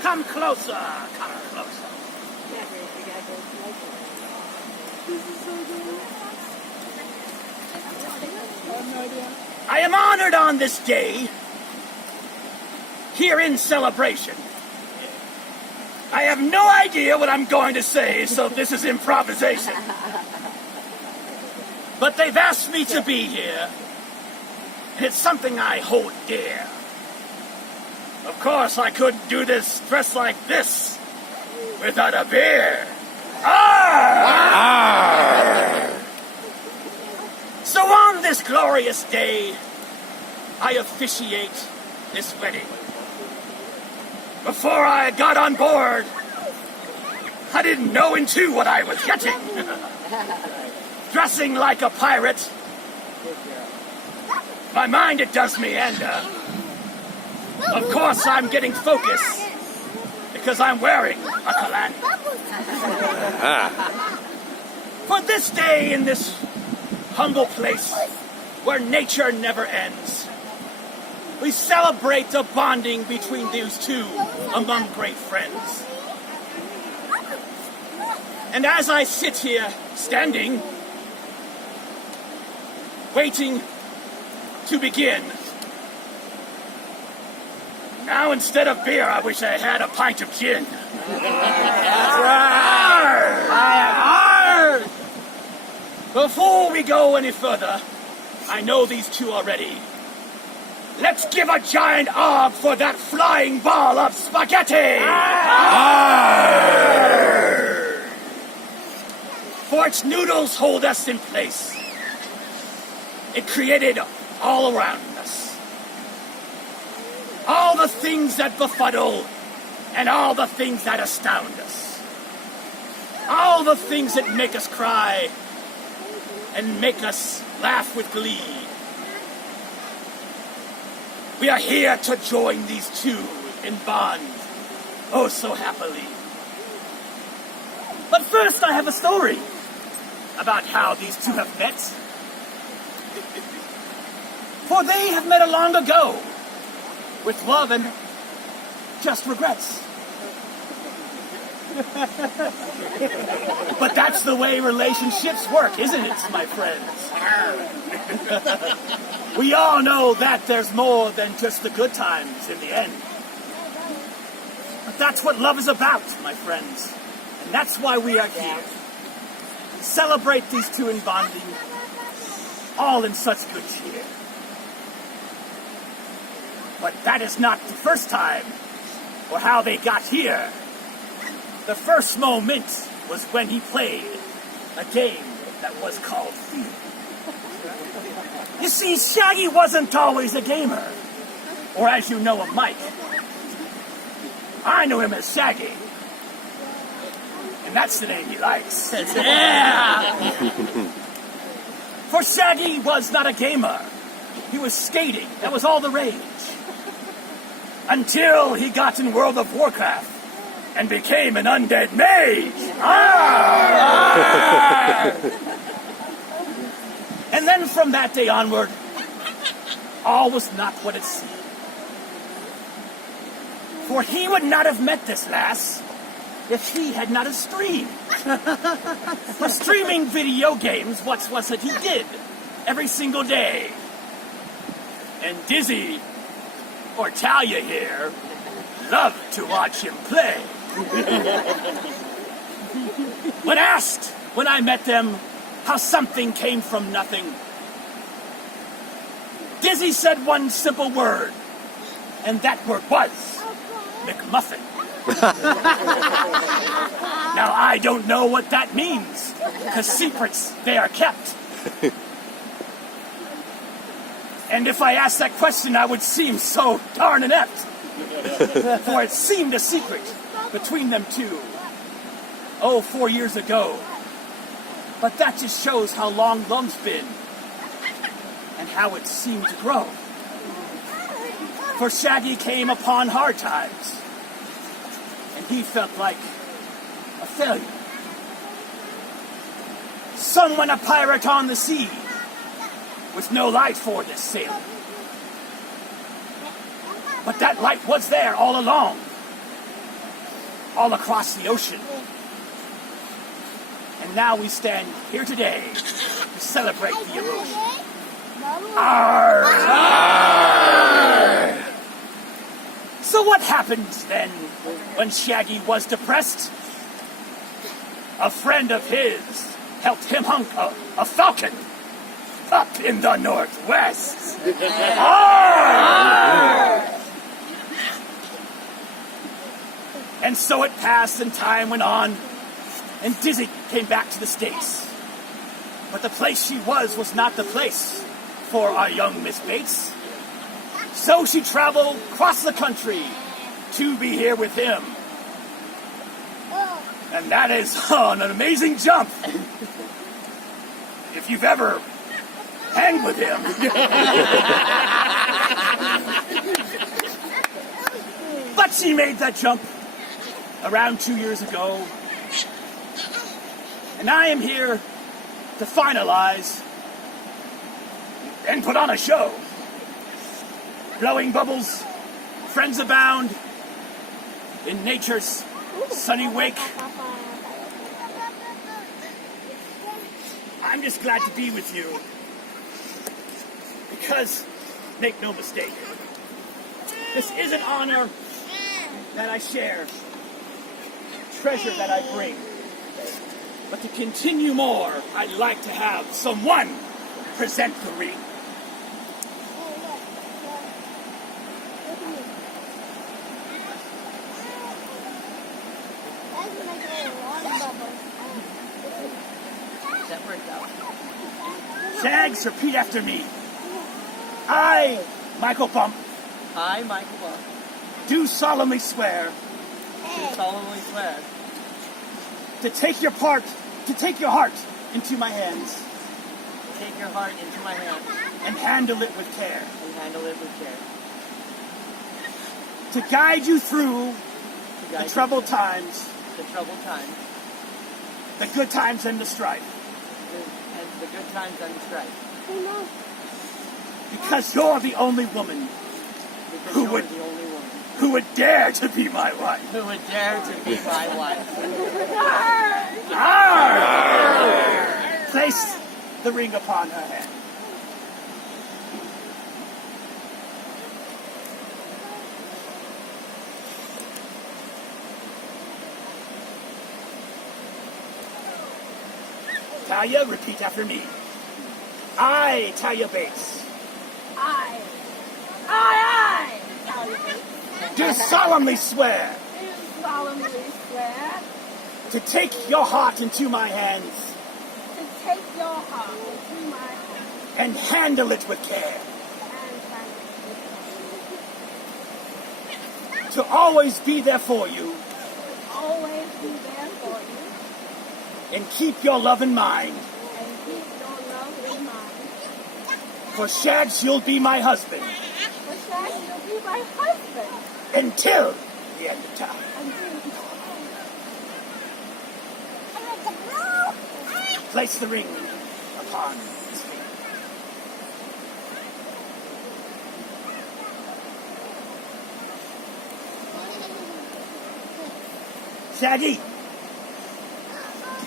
Come closer. Come closer. I am honored on this day, here in celebration. I have no idea what I'm going to say, so this is improvisation. But they've asked me to be here, and it's something I hold dear. Of course, I couldn't do this dressed like this without a beer. Arr! So on this glorious day, I officiate this wedding. Before I got on board, I didn't know into what I was getting. Dressing like a pirate, my mind it does meander. Of course I'm getting focused, because I'm wearing a colander. For this day in this humble place where nature never ends, we celebrate the bonding between these two among great friends. And as I sit here standing, waiting to begin, now instead of beer, I wish I had a pint of gin. Arr! Before we go any further, I know these two already. Let's give a giant arb for that flying ball of spaghetti! Arr! For its noodles hold us in place. It created all around us. All the things that befuddle, and all the things that astound us. All the things that make us cry, and make us laugh with glee. We are here to join these two in bond, oh so happily. But first I have a story about how these two have met. For they have met long ago, with love and just regrets. But that's the way relationships work, isn't it, my friends? We all know that there's more than just the good times in the end. But that's what love is about, my friends. And that's why we are here. Celebrate these two in bonding, all in such good cheer. But that is not the first time, or how they got here. The first moment was when he played a game that was called Feud. You see, Shaggy wasn't always a gamer, or as you know of Mike. I knew him as Shaggy, and that's the name he likes. Yeah! For Shaggy was not a gamer. He was skating. That was all the rage. Until he got in World of Warcraft and became an undead mage. And then from that day onward, all was not what it seemed. For he would not have met this lass if he had not a stream. For streaming video games, what was it he did every single day? And Dizzy, or Talia here, loved to watch him play. When asked, when I met them, how something came from nothing, Dizzy said one simple word, and that word was McMuffin. Now, I don't know what that means, because secrets, they are kept. And if I asked that question, I would seem so darn inept. For it seemed a secret between them two. 4 years ago. But that just shows how long love's been. And how it seemed to grow. For Shaggy came upon hard times. And he felt like a failure. Someone a pirate on the sea, with no light for this sailing. But that light was there all along. all across the ocean. And now we stand here today to celebrate the illusion. Arr! Arr! So what happened then when Shaggy was depressed? A friend of his helped him hunt a falcon up in the northwest. Arr! And so it passed and time went on, and Dizzy came back to the States. But the place she was not the place for our young Miss Bates. So she traveled across the country to be here with him. And that is an amazing jump. If you've ever hanged with him. But she made that jump around 2 years ago. And I am here to finalize and put on a show. Blowing bubbles, friends abound, in nature's sunny wake. I'm just glad to be with you. Because, make no mistake, this is an honor that I share, treasure that I bring. But to continue more, I'd like to have someone present the ring. Shags, repeat after me. I, Michael Bump, do solemnly swear to take your heart into my hands. And handle it with care. To guide you through the troubled times. The good times and the strife. Because you're the only woman who would dare to be my wife. Place the ring upon her hand. Talia, repeat after me. I, Talia Bates. I, Talia Bates. Do solemnly swear. To take your heart into my hands. And handle it with care. To always be there for you. And keep your love in mind. For Shags, you'll be my husband. Until the end of time. Place the ring upon his finger. Shaggy,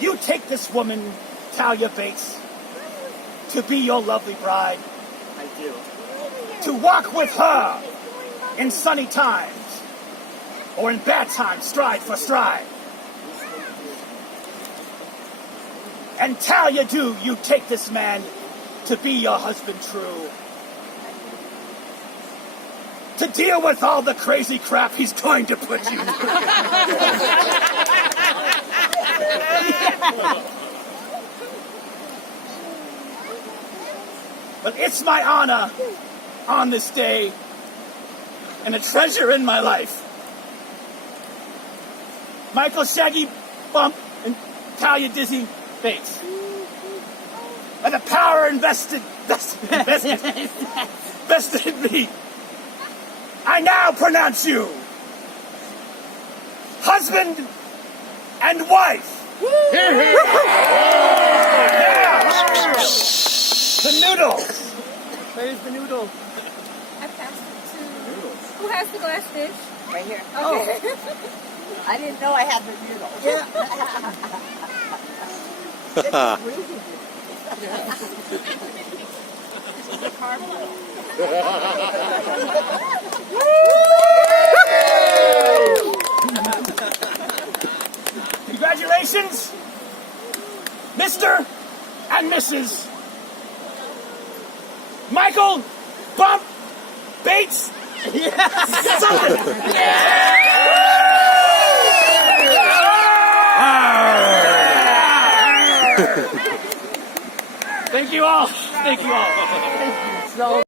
you take this woman, Talia Bates, to be your lovely bride. I do. To walk with her in sunny times, or in bad times, stride for stride. And Talia, do you take this man to be your husband true? To deal with all the crazy crap he's going to put you through. But it's my honor on this day and a treasure in my life. Michael Shaggy Bump and Talia Dizzy Bates. By the power invested in me, I now pronounce you husband and wife. Yeah. The noodles. Where's the noodle? I passed it to... Who has the glass dish? Right here. Okay. I didn't know I had the noodle. Yeah. Congratulations, Mr. and Mrs. Michael Bump Bates. Thank you all. Thank you all. So